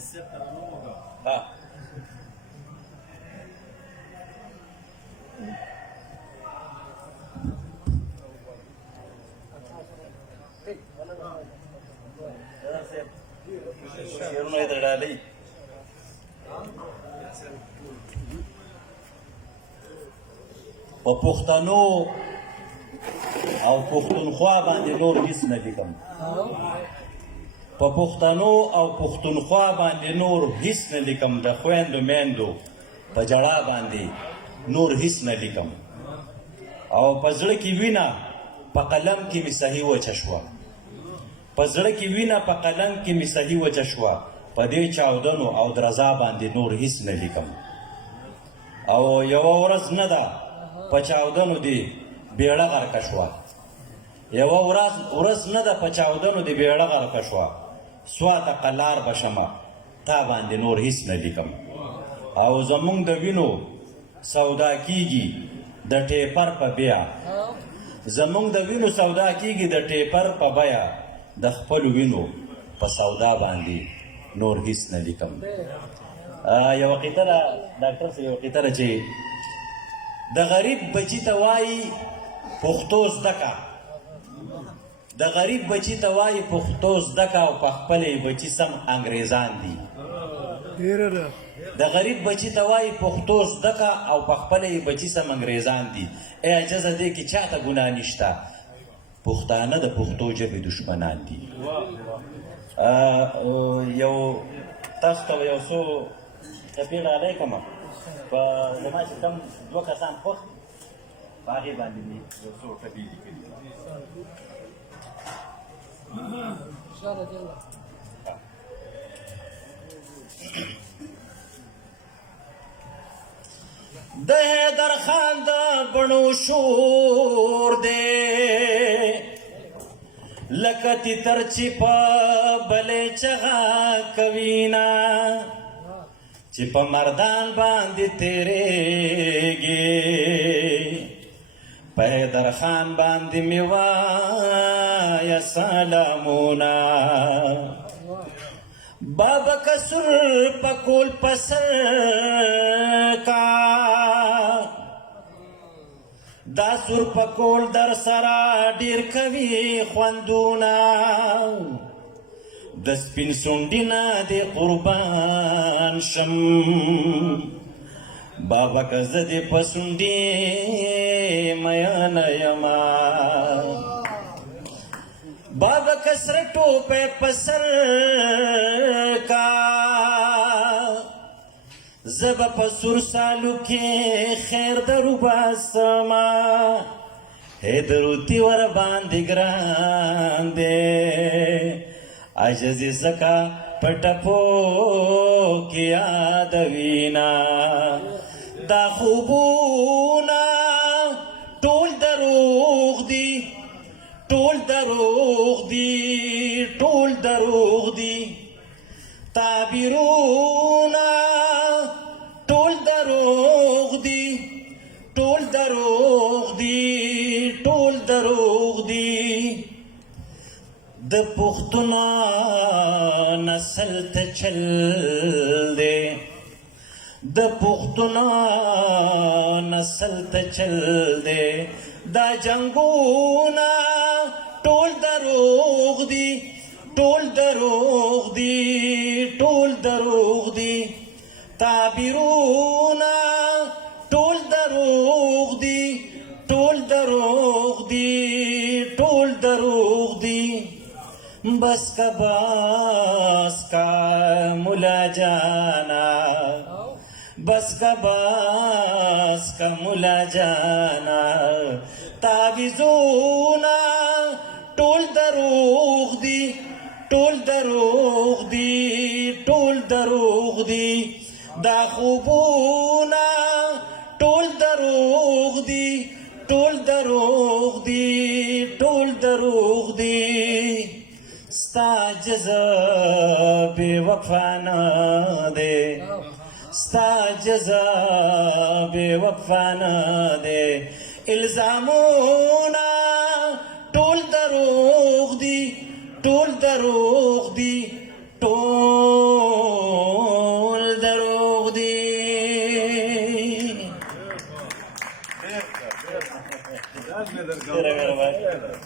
ها شعرونه یې درډالۍ په پښتنو او پښتونخوا باندې نور هیڅ نه لیکم په پښتنو او پښتونخوا باندې نور هیڅ نه لیکم د خویندو میندو په جړا باندې نور هیڅ نه لیکم او په زړه کې وینه په قلم کې مې صحیح وچه شوه په زړه کې وینه په قلم کې مې صحیح وچه شوه په دې چاودنو او درزا باندې نور هیڅ نه لیکم او یوه ورځ نه ده په چاودنو دې بیړه غرقه شوه یوه ورځ نه ده په چاودنو دې بیړه غرقه شوه سواته قلار به شمه تا باندې نور هیڅ نه لیکم او زمونږ د وینو سودا کیږي د ټیپر په بیا زمونږ د وینو سودا کیږي د ټیپر په بیا د خپل وینو په سودا باندې نور هیڅ نه لیکم یوه قطره ډاکټر صاحب یوه قطره چې د غریب بچي ته وایي پښتو زده که د غریب بچي ته وایي پښتو زده که او په خپلې بچي سم انګریزان دي د غریب بچي ته وایي پښتو زده که او په خپلې بچي سم انګریزان دي ای عجزه دی کې چاته ګناه نشته پښتانه د پښتو ژبې دشمنان دي یو تاسو ته یو څو ټپې ډالۍ کړمه په زما چې کوم دوه کسان خوښ په هغې باندې مې یو څو ټپې لیکلي د حیدر خان د بڼو شور دی لکه تیتر چې په بلې چغه کوینه چې په مردان باندې تیریږي په حیدر خان باندې مې وایه سلامونه بابا کسر پکول پسر کا دا سر پکول در سرا ډیر کوي خوندونه د سپین سونډي نه دې قربان شم بابا که زه دې په سونډي میانه یما بابا کسره ټوپی په سر کا زه به په سور سالو کې خیر درو باسمه هی دروتي ور باندې ګران دی عجزي زکا په ټپو کې یادوینه دا خوبونه ټول دروغ دي ټول دروغ دي ټول دروغ دي تعبیرونه ټول دروغ دي ټول دروغ دي ټول دروغ دي د پښتونه نسل ته چل دی د پښتونه نسل ته چل دی دا جنګونه ټول دروغ دي ټول دروغ دي ټول دروغ دي تعبیرونه ټول دروغ دي ټول دروغ دي ټول دروغ دي بس کا ملا جانا بس کا ملا جانا تعویذونه ټول دروغ دي ټول دروغ دي ټول دروغ دي دا خوبونه ټول دروغ دي ټول دروغ دي ټول دروغ دي ستا جذب وفا نه دی ستا جذب وفا نه دی الزامونه ټول دروغ دي ټول دروغ دي ټول ډېره مهرباني.